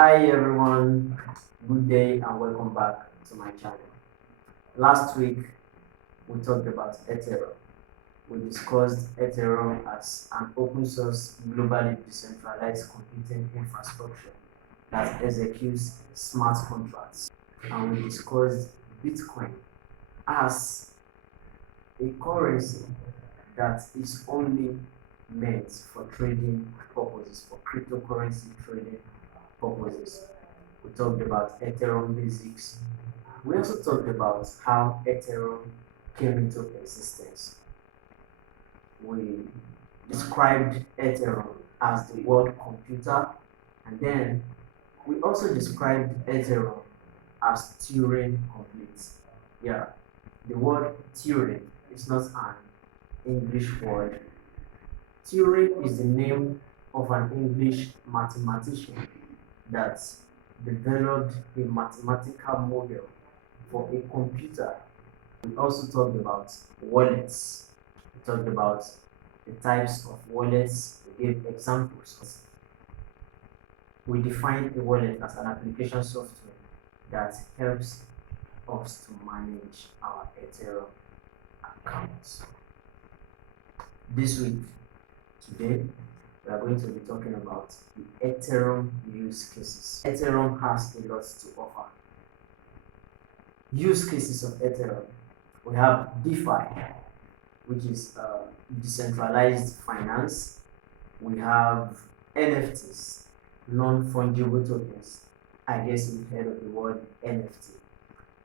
Hi everyone, good day and welcome back to my channel. Last week we talked about Ethereum. We discussed Ethereum as an open source, globally decentralized computing infrastructure that executes smart contracts. And we discussed Bitcoin as a currency that is only meant for trading purposes, for cryptocurrency trading purposes. We talked about Ethereum basics. We also talked about how Ethereum came into existence. We described Ethereum as the world computer, and then we also described Ethereum as Turing complete. Yeah, the word Turing is not an English word. Turing is the name of an English mathematician that developed a mathematical model for a computer. We also talked about wallets. We talked about the types of wallets. We gave examples. We defined a wallet as an application software that helps us to manage our Ethereum accounts. This week, today, we are going to be talking about the Ethereum use cases. Ethereum has a lot to offer. Use cases of Ethereum. We have DeFi, which is decentralized finance. We have NFTs, non-fungible tokens. I guess you've heard of the word NFT.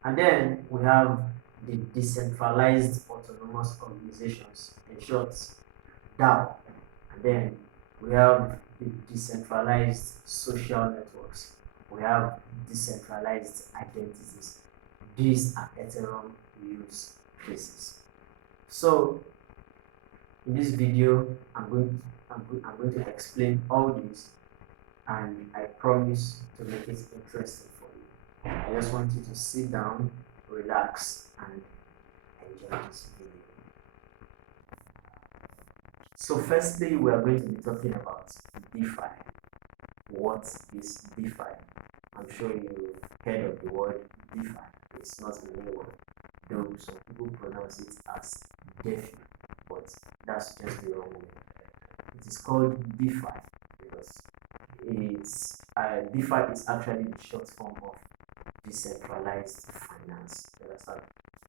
And then we have the decentralized autonomous organizations, in short, DAO. And then we have the decentralized social networks. We have decentralized identities. These are Ethereum use cases. So in this video, I'm going to explain all these, and I promise to make it interesting for you. I just want you to sit down, relax, and enjoy this video. So firstly, we are going to be talking about DeFi. What is DeFi? I'm sure you've heard of the word DeFi. It's not a new word, though some people pronounce it as DeFi, but that's just the wrong way. It is called DeFi because DeFi is actually the short form of decentralized finance.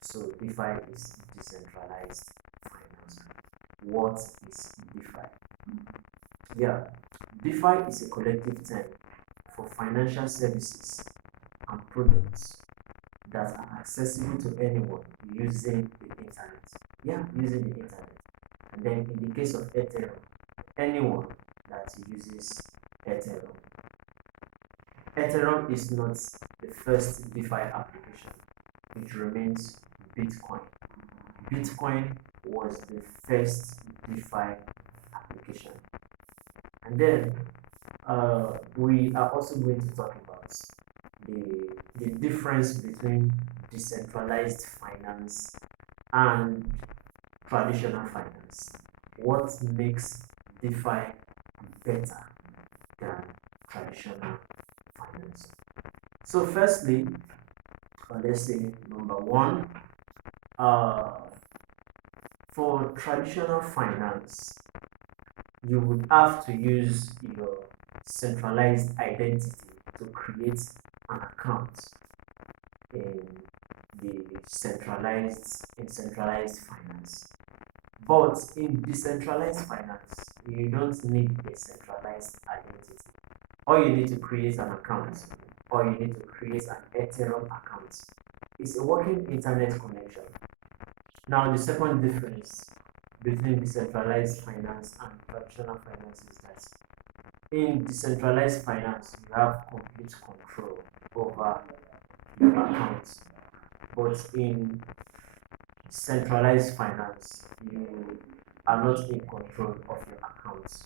So DeFi is decentralized finance. What is DeFi? Yeah, DeFi is a collective term for financial services and products that are accessible to anyone using the internet. Yeah, using the internet. And then in the case of Ethereum, anyone that uses Ethereum. Ethereum is not the first DeFi application. It remains Bitcoin. Bitcoin was the first DeFi application. And then we are also going to talk about the difference between decentralized finance and traditional finance. What makes DeFi better than traditional finance? So firstly, let's say number one, for traditional finance, you would have to use your centralized identity to create an account in centralized finance. But in decentralized finance, you don't need a centralized identity. All you need to create an account, or you need to create an Ethereum account. It's a working internet connection. Now, the second difference between decentralized finance and traditional finance is that in decentralized finance, you have complete control over your account. But in centralized finance, you are not in control of your accounts.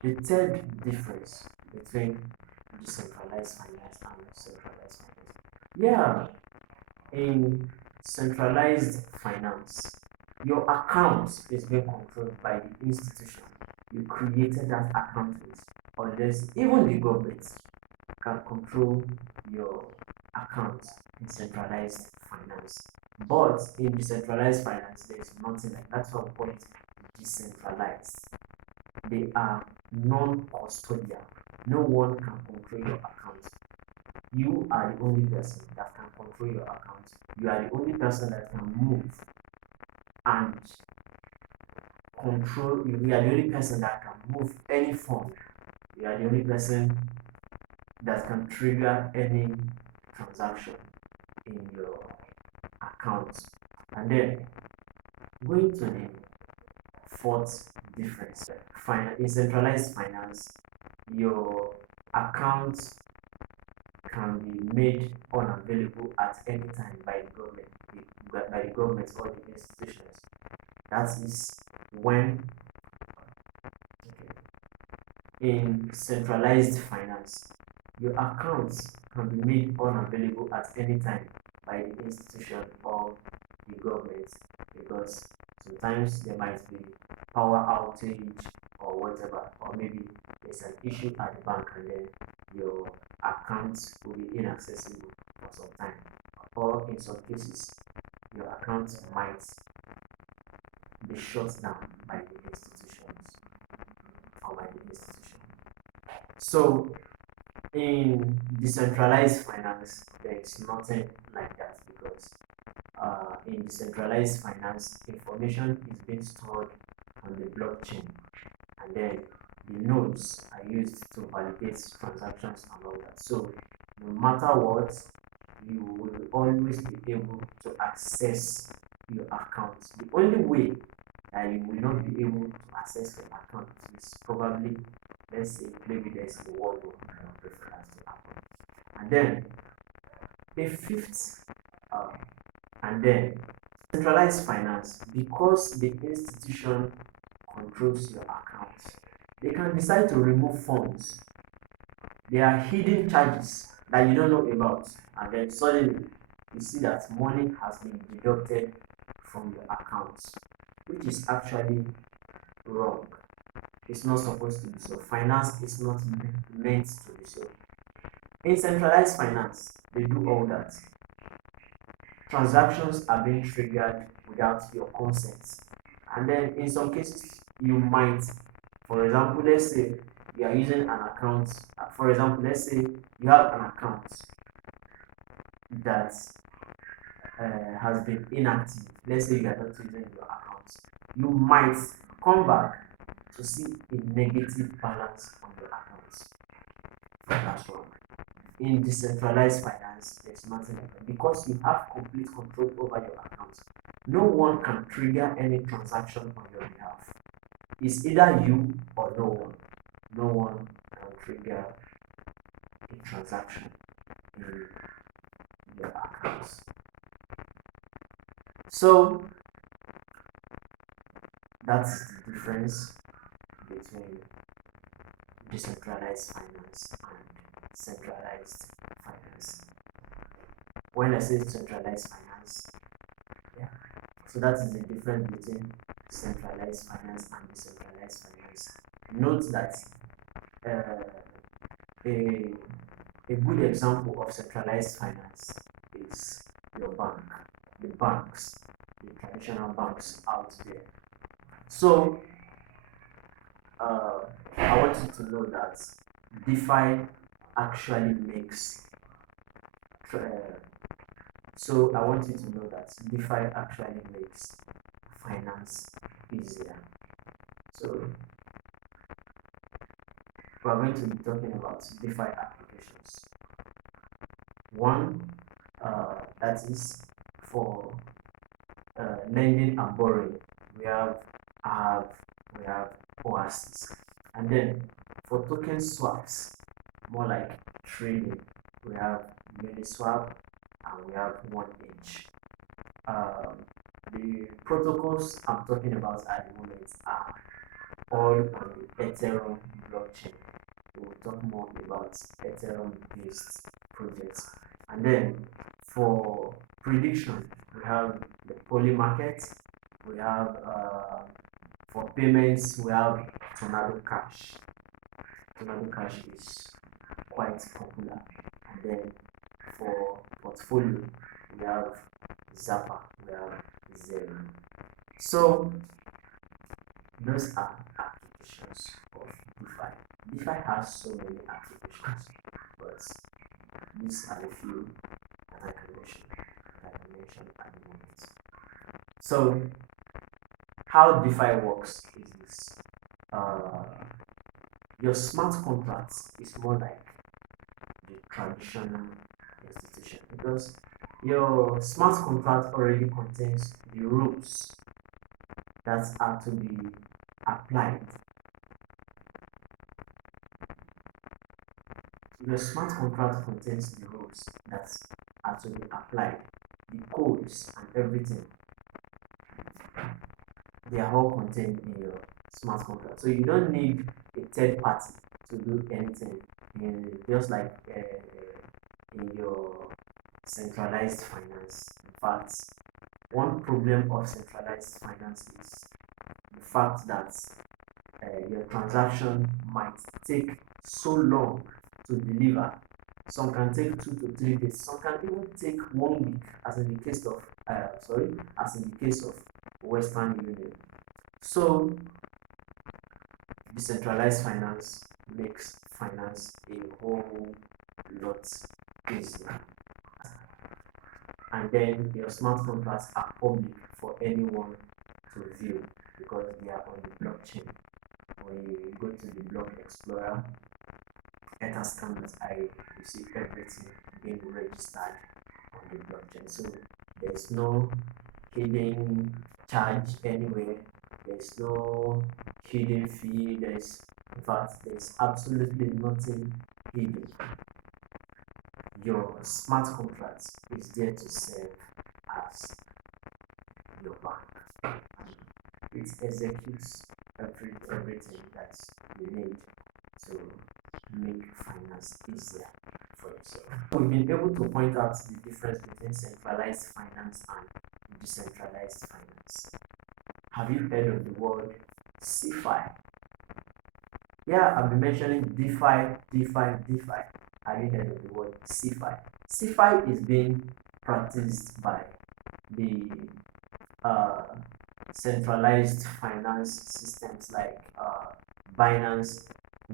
The third difference between decentralized finance and centralized finance. Yeah, in centralized finance, your account is being controlled by the institution you created that account with. unless even the government can control your account in centralized finance. But in decentralized finance, there's nothing like that. That's why we call it decentralized. They are non-custodial. No one can control your account. You are the only person that can control your account. You are the only person that can move and control. You are the only person that can move any fund. You are the only person that can trigger any transaction in your account. And then going to the fourth difference, in centralized finance, your account can be made unavailable at any time by the government or the institutions. That is when in centralized finance, your accounts can be made unavailable at any time by the institution or the government, because sometimes there might be power outage or whatever, or maybe there's an issue at the bank and then your account will be inaccessible for some time, or in some cases your account might be shut down by the institutions or by the institution. So in decentralized finance, there is nothing like that, because in decentralized finance, information is being stored on the blockchain, and then the nodes are used to validate transactions and all that. So no matter what, you will always be able to access your account. The only way that you will not be able to access your account is probably, let's say, maybe there's a war going on to happen. And then a fifth, and then centralized finance, because the institution controls your account, they can decide to remove funds. There are hidden charges that you don't know about, and then suddenly you see that money has been deducted from your account, which is actually wrong. It's not supposed to be so. Finance is not meant to be so. In centralized finance, they do all that. Transactions are being triggered without your consent, and then in some cases you might, for example, let's say you are using an account. For example, let's say you have an account that has been inactive. Let's say you are not using your account. You might come back to see a negative balance on your account. That's wrong. In decentralized finance, there's nothing like that, because you have complete control over your account. No one can trigger any transaction on your behalf. It's either you or no one. No one can trigger a transaction in your accounts. So that's the difference between decentralized finance and centralized finance. When I say centralized finance, so that is the difference between centralized finance and decentralized finance. Note that a good example of centralized finance is your bank, the banks, the traditional banks out there. So I want you to know that DeFi actually makes so I want you to know that DeFi actually makes finance easier. So we are going to be talking about DeFi applications. One, that is for lending and borrowing. We have Oasis, and then for token swaps, more like trading, we have Uniswap and we have 1inch. The protocols I'm talking about at the moment are all on the Ethereum blockchain. We'll talk more about Ethereum-based projects. And then for prediction, we have the Poly market. We have for payments, we have Tornado Cash. Tornado Cash is quite popular. And then for portfolio, we have Zappa, we have Zero. So those are applications of DeFi. DeFi has so many applications, but these are the few that I can mention at the moment. So how DeFi works is this. Your smart contracts is more like the traditional institution, because your smart contract already contains the rules that are to be applied. Your smart contract contains the rules that are to be applied, the codes and everything. They are all contained in your smart contract. So you don't need a third party to do anything. Just like in your centralized finance. In fact, one problem of centralized finance is the fact that your transaction might take so long to deliver. Some can take 2 to 3 days. Some can even take 1 week, as in the case of Western Union. So decentralized finance makes finance a whole lot easier. And then your smart contracts are public for anyone to view because they are on the blockchain. When you go to the block explorer, etherscan.io, you see everything being registered on the blockchain. So there's no hidden charge anywhere, there's no hidden fee, there's absolutely nothing hidden. Your smart contract is there to serve as your bank. It executes everything that you need to make finance easier for yourself. We've been able to point out the difference between centralized finance and decentralized finance. Have you heard of the word CeFi? Yeah, I've been mentioning DeFi. Have you heard of the word CeFi? CeFi is being practiced by the centralized finance systems like Binance,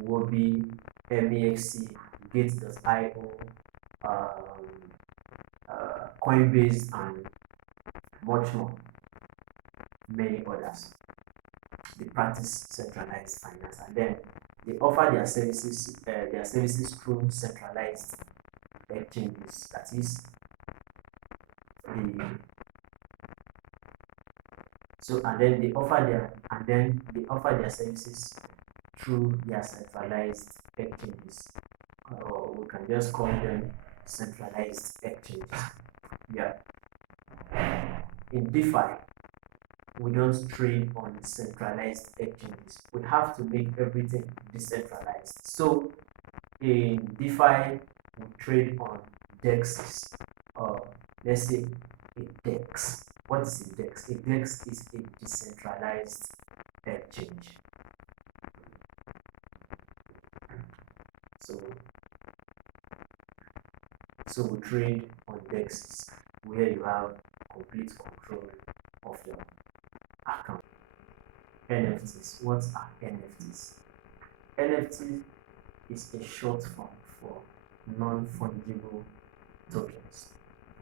Wobi, MEXC, Gate.io, Coinbase, and much more, many others. They practice centralized finance, and then they offer their services through centralized exchanges. That is and then they offer their services through their centralized exchanges, or we can just call them centralized exchanges. Yeah. In DeFi, we don't trade on centralized exchanges. We have to make everything decentralized. So in DeFi, we trade on DEXs, or let's say a DEX. What is a DEX? A DEX is a decentralized exchange. So we trade on DEXs where you have complete control of your account. NFTs. What are NFTs? NFT is a short form for non-fungible tokens.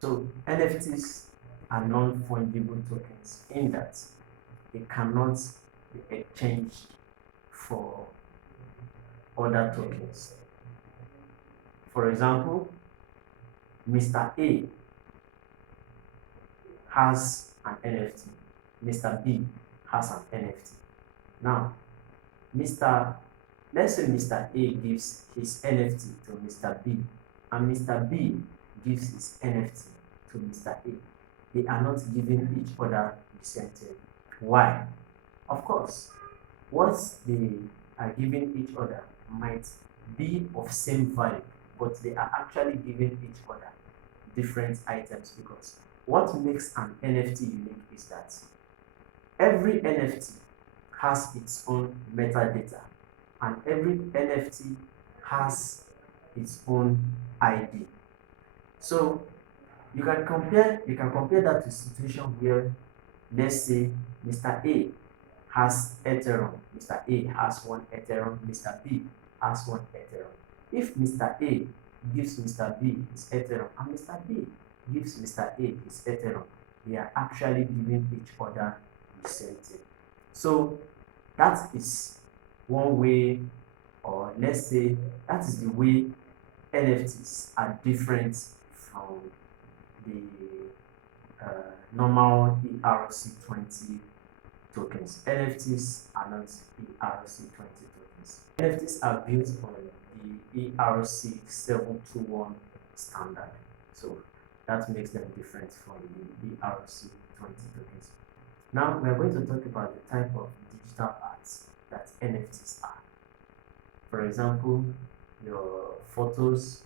So NFTs are non-fungible tokens in that they cannot be exchanged for other tokens. For example, Mr. A has an NFT. Mr. B has an NFT. Now, let's say Mr. A gives his NFT to Mr. B, and Mr. B gives his NFT to Mr. A. They are not giving each other the same thing. Why? Of course, what they are giving each other might be of same value, but they are actually giving each other different items, because what makes an NFT unique is that every NFT has its own metadata. and every NFT has its own ID. So you can compare that to a situation where, let's say, Mr. A has Ethereum, Mr. A has one Ethereum, Mr. B has one Ethereum. If Mr. A gives Mr. B his Ethereum and Mr. B gives Mr. A his Ethereum, they are actually giving each other the same thing. So that is one way, or let's say that is the way NFTs are different from the normal ERC20 tokens. NFTs are not ERC20 tokens. NFTs are built on the ERC721 standard. So that makes them different from the ERC20 tokens. Now we are going to talk about the type of digital arts that NFTs are. For example, your photos,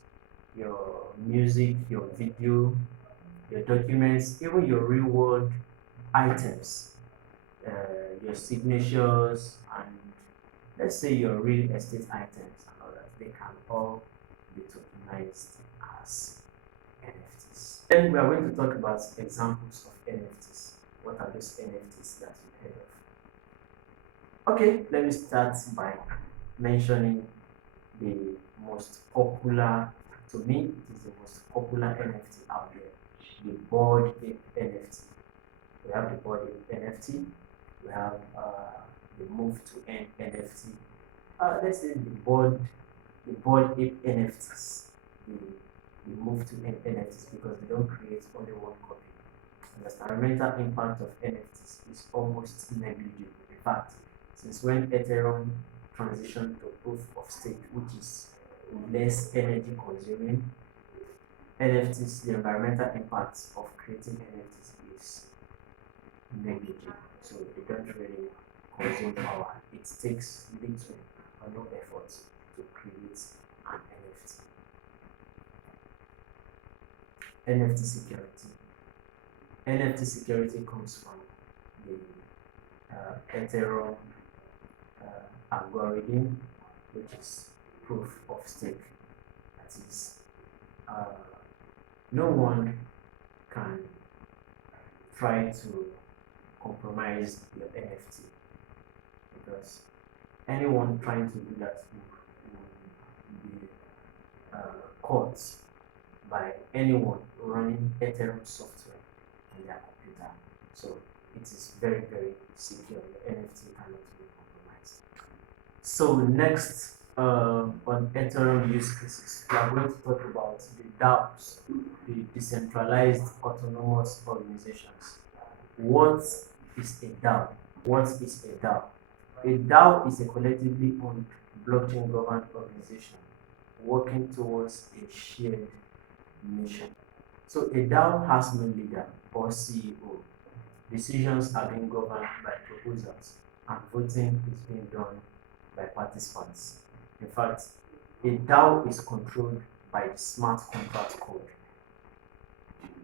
your music, your video, your documents, even your real world items, your signatures, and let's say your real estate items and all that, they can all be tokenized as NFTs. Then we are going to talk about examples of NFTs. What are those NFTs that you've heard of? Okay, let me start by mentioning the most popular, to me, it is the most popular NFT out there, the Bored Ape NFT. We have the Bored Ape NFT, we have the Move to End NFT. Let's say the Bored Ape NFTs, the Move to End NFTs, because they don't create only one copy. And the environmental impact of NFTs is almost negligible. In fact, since when Ethereum transitioned to proof of stake, which is less energy consuming, NFTs, the environmental impact of creating NFTs is negligible. So they don't really consume power. It takes little or no effort to create an NFT. NFT security. NFT security comes from the Ethereum algorithm, which is proof of stake. That is, no one can try to compromise your NFT, because anyone trying to do that will be caught by anyone running Ethereum software on their computer. So it is very, very secure. Your NFT cannot be compromised. So next, on Ethereum use cases, we are going to talk about the DAOs, the decentralized autonomous organizations. What is a DAO? What is a DAO? A DAO is a collectively owned blockchain governed organization working towards a shared mission. So a DAO has no leader or CEO. Decisions are being governed by proposals, and voting is being done by participants. In fact, a DAO is controlled by the smart contract code.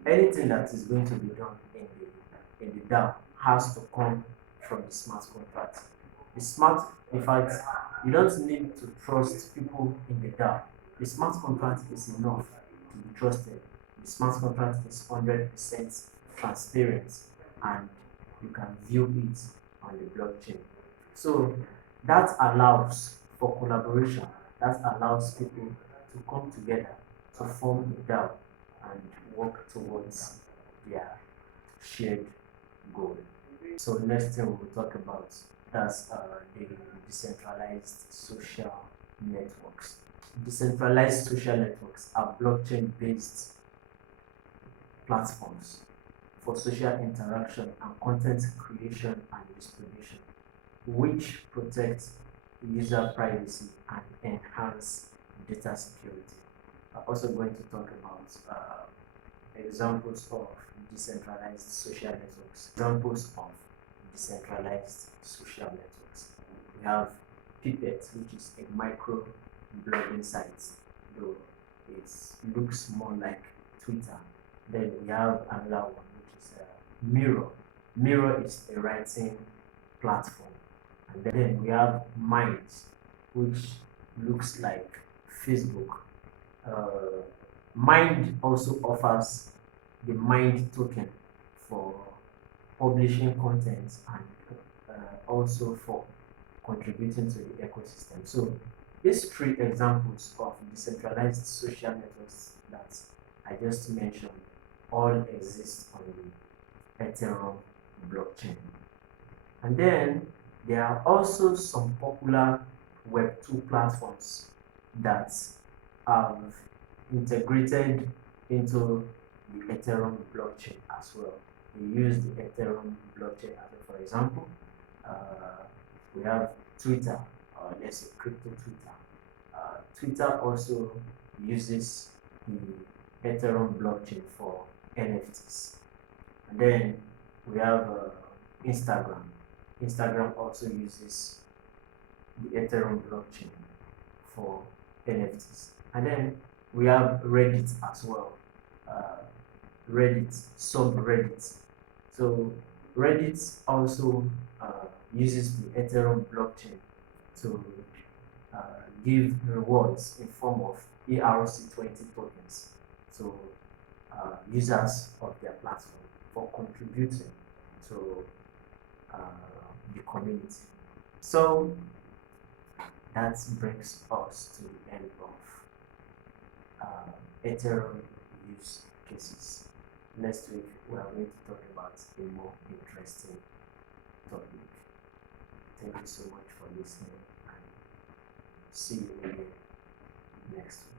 Anything that is going to be done in the DAO has to come from the smart contract. In fact, you don't need to trust people in the DAO. The smart contract is enough to be trusted. The smart contract is 100% transparent, and you can view it on the blockchain. So that allows for collaboration, that allows people to come together to form a DAO and work towards their shared goal. So next thing we'll talk about, that's the decentralized social networks. Decentralized social networks are blockchain-based platforms for social interaction and content creation and distribution, which protect user privacy and enhance data security. I'm also going to talk about examples of decentralized social networks. Examples of decentralized social networks. We have Pipet, which is a micro blogging site, though it looks more like Twitter. Then we have another one, which is Mirror. Mirror is a writing platform. And then we have Minds. which looks like Facebook. Mind also offers the Mind token for publishing content and also for contributing to the ecosystem. So these three examples of decentralized social networks that I just mentioned all exist on the Ethereum blockchain. And then there are also some popular Web2 platforms that have integrated into the Ethereum blockchain as well. They use the Ethereum blockchain as well. For example, we have Twitter, or let's say crypto Twitter. Twitter also uses the Ethereum blockchain for NFTs. And then we have Instagram. Instagram also uses the Ethereum blockchain for NFTs. And then we have Reddit as well. Reddit, subreddit. So Reddit also uses the Ethereum blockchain to give rewards in form of ERC20 tokens to users of their platform for contributing to the community. So that brings us to the end of Ethereum use cases. Next week, we are going to talk about a more interesting topic. Thank you so much for listening, and see you again next week.